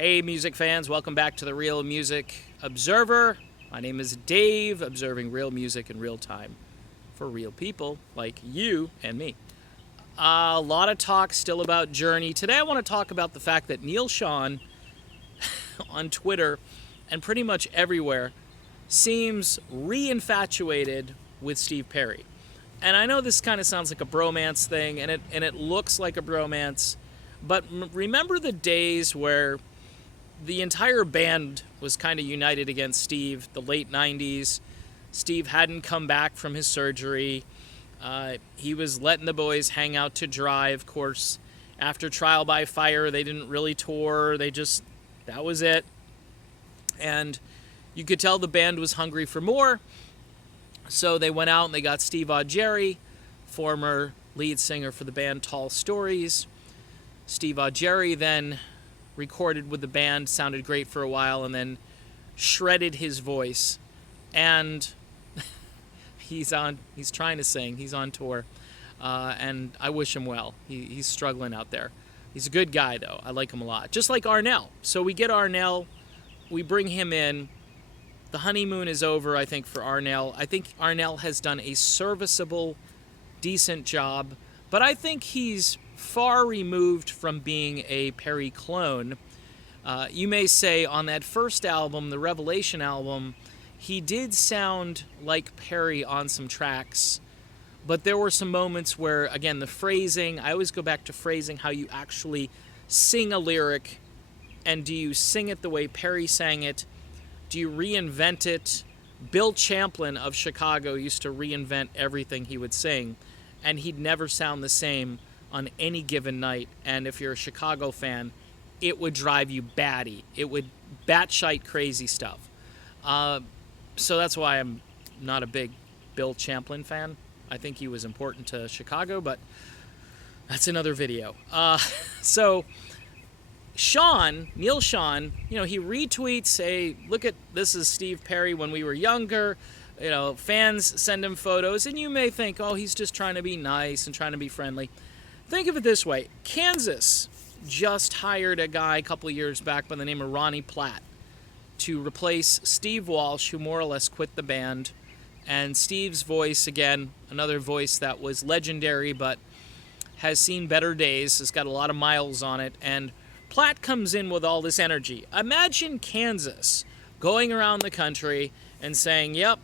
Hey, music fans, welcome back to the Real Music Observer. My name is Dave, observing real music in real time for real people like you and me. A lot of talk still about Journey. Today I want to talk about the fact that Neal Schon on Twitter and pretty much everywhere seems re-infatuated with Steve Perry. And I know this kind of sounds like a bromance thing, and it looks like a bromance, but remember the days where the entire band was kind of united against Steve, the late 90s. Steve hadn't come back from his surgery. He was letting the boys hang out to dry, of course. After Trial by Fire, they didn't really tour. That was it. And you could tell the band was hungry for more. So they went out and they got Steve Augeri, former lead singer for the band Tall Stories. Steve Augeri then recorded with the band, sounded great for a while, and then shredded his voice. And he's trying to sing. He's on tour. And I wish him well. He's struggling out there. He's a good guy, though. I like him a lot. Just like Arnell. So we get Arnell. We bring him in. The honeymoon is over, I think, for Arnell. I think Arnell has done a serviceable, decent job. But I think he's far removed from being a Perry clone. You may say on that first album, the Revelation album, he did sound like Perry on some tracks. But there were some moments where, again, the phrasing, I always go back to phrasing, how you actually sing a lyric. And do you sing it the way Perry sang it? Do you reinvent it? Bill Champlin of Chicago used to reinvent everything he would sing, and he'd never sound the same on any given night. And if you're a Chicago fan, it would drive you batty. It would batshite crazy stuff. So that's why I'm not a big Bill Champlin fan. I think he was important to Chicago, but that's another video. So Neal Schon, he retweets, hey, look at, this is Steve Perry when we were younger. Fans send him photos, and you may think, oh, he's just trying to be nice and trying to be friendly. Think of it this way. Kansas just hired a guy a couple of years back by the name of Ronnie Platt to replace Steve Walsh, who more or less quit the band. And Steve's voice, again, another voice that was legendary but has seen better days, has got a lot of miles on it, and Platt comes in with all this energy. Imagine Kansas going around the country and saying, yep,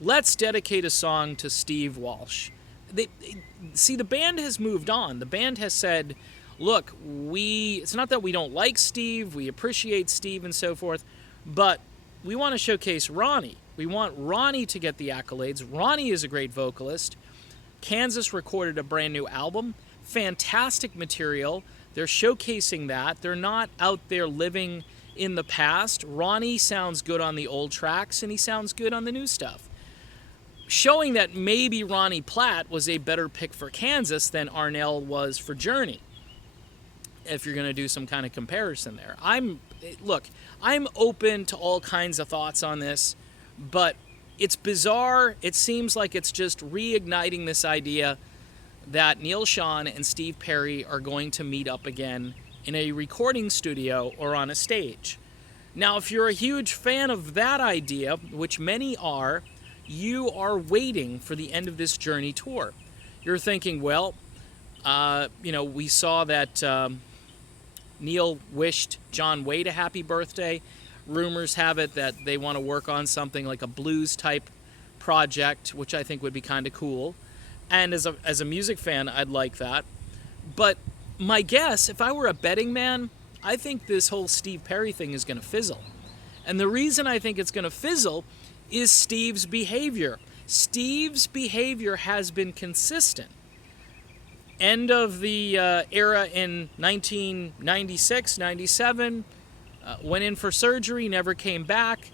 let's dedicate a song to Steve Walsh. The band has moved on. The band has said, look, it's not that we don't like Steve, we appreciate Steve and so forth, but we want to showcase Ronnie. We want Ronnie to get the accolades. Ronnie is a great vocalist. Kansas recorded a brand new album. Fantastic material. They're showcasing that. They're not out there living in the past. Ronnie sounds good on the old tracks, and he sounds good on the new stuff. Showing that maybe Ronnie Platt was a better pick for Kansas than Arnell was for Journey, if you're going to do some kind of comparison there. I'm open to all kinds of thoughts on this, but it's bizarre. It seems like it's just reigniting this idea that Neal Schon and Steve Perry are going to meet up again in a recording studio or on a stage. Now, if you're a huge fan of that idea, which many are, you are waiting for the end of this Journey tour. You're thinking, well, we saw that Neal wished John Wade a happy birthday. Rumors have it that they want to work on something like a blues-type project, which I think would be kind of cool. And as a music fan, I'd like that. But my guess, if I were a betting man, I think this whole Steve Perry thing is going to fizzle. And the reason I think it's going to fizzle is Steve's behavior. Steve's behavior has been consistent. End of the era in 1996, 97, went in for surgery, never came back,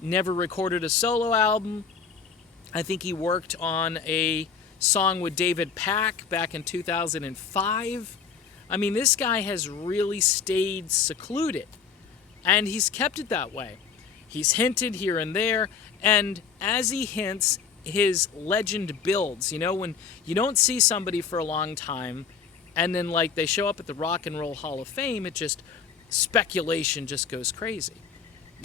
never recorded a solo album. I think he worked on a song with David Pack back in 2005. I mean, this guy has really stayed secluded, and he's kept it that way. He's hinted here and there, and as he hints, his legend builds. When you don't see somebody for a long time, and then they show up at the Rock and Roll Hall of Fame, it just speculation just goes crazy.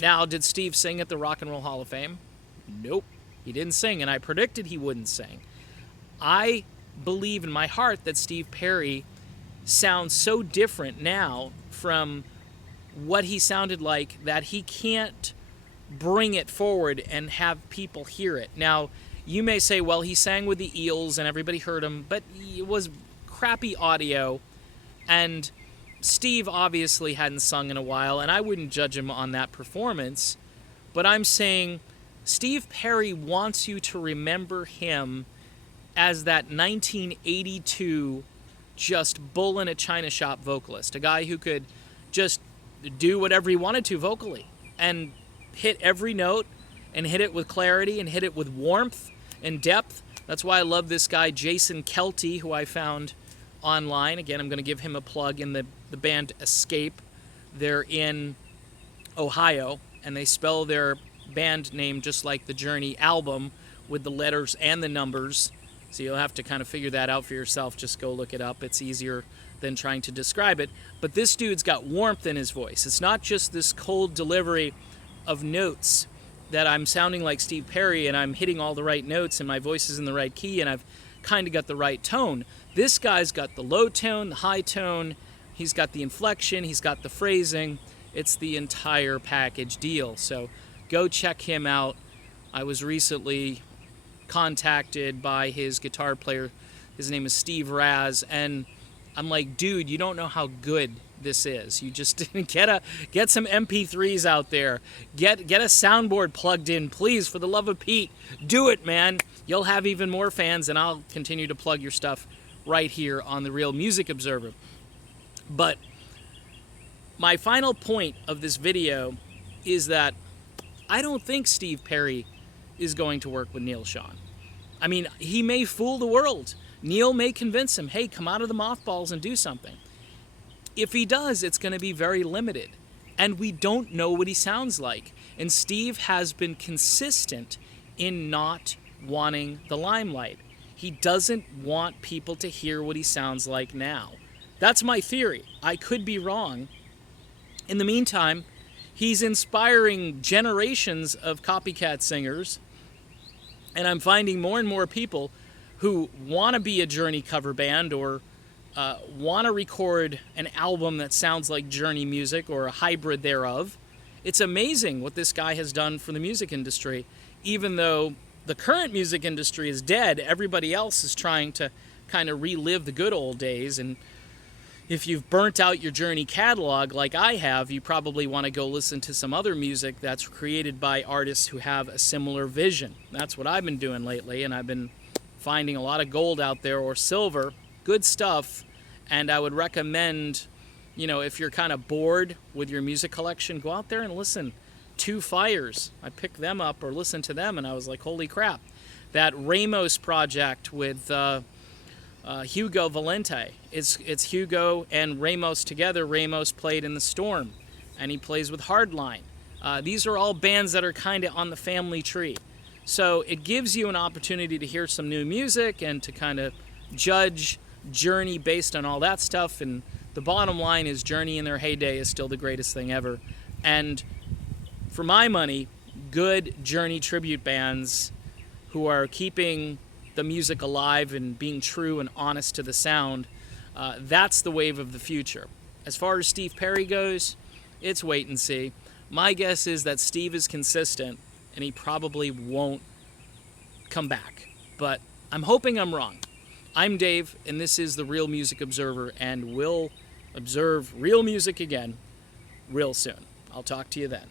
Now, did Steve sing at the Rock and Roll Hall of Fame? Nope, he didn't sing, and I predicted he wouldn't sing. I believe in my heart that Steve Perry sounds so different now from what he sounded like that he can't bring it forward and have people hear it. Now, you may say, well, he sang with the Eels and everybody heard him, but it was crappy audio, and Steve obviously hadn't sung in a while, and I wouldn't judge him on that performance, but I'm saying Steve Perry wants you to remember him as that 1982 just bull in a china shop vocalist, a guy who could just do whatever he wanted to vocally and hit every note and hit it with clarity and hit it with warmth and depth. That's why I love this guy, Jason Kelty, who I found online. Again, I'm going to give him a plug in the band Escape. They're in Ohio, and they spell their band name just like the Journey album with the letters and the numbers. So you'll have to kind of figure that out for yourself. Just go look it up. It's easier than trying to describe it. But this dude's got warmth in his voice. It's not just this cold delivery of notes that I'm sounding like Steve Perry and I'm hitting all the right notes and my voice is in the right key and I've kind of got the right tone. This guy's got the low tone, the high tone, he's got the inflection, he's got the phrasing. It's the entire package deal. So go check him out. I was recently contacted by his guitar player. His name is Steve Raz, and I'm like, dude, you don't know how good this is. You just get some MP3s out there. Get a soundboard plugged in, please, for the love of Pete. Do it, man. You'll have even more fans, and I'll continue to plug your stuff right here on the Real Music Observer. But my final point of this video is that I don't think Steve Perry is going to work with Neal Schon. I mean, he may fool the world. Neal may convince him, hey, come out of the mothballs and do something. If he does, it's going to be very limited. And we don't know what he sounds like. And Steve has been consistent in not wanting the limelight. He doesn't want people to hear what he sounds like now. That's my theory. I could be wrong. In the meantime, he's inspiring generations of copycat singers. And I'm finding more and more people who want to be a Journey cover band or want to record an album that sounds like Journey music or a hybrid thereof. It's amazing what this guy has done for the music industry. Even though the current music industry is dead, everybody else is trying to kind of relive the good old days. And if you've burnt out your Journey catalog like I have, you probably want to go listen to some other music that's created by artists who have a similar vision. That's what I've been doing lately, and I've been finding a lot of gold out there, or silver, good stuff. And I would recommend, if you're kind of bored with your music collection, go out there and listen. Two Fires, I picked them up or listened to them, and I was like, holy crap. That Ramos project with Hugo Valente. It's Hugo and Ramos together. Ramos played in The Storm, and he plays with Hardline. These are all bands that are kind of on the family tree. So it gives you an opportunity to hear some new music and to kind of judge Journey based on all that stuff. And the bottom line is Journey in their heyday is still the greatest thing ever. And for my money, good Journey tribute bands who are keeping the music alive and being true and honest to the sound, that's the wave of the future. As far as Steve Perry goes, it's wait and see. My guess is that Steve is consistent and he probably won't come back. But I'm hoping I'm wrong. I'm Dave, and this is the Real Music Observer, and we'll observe real music again real soon. I'll talk to you then.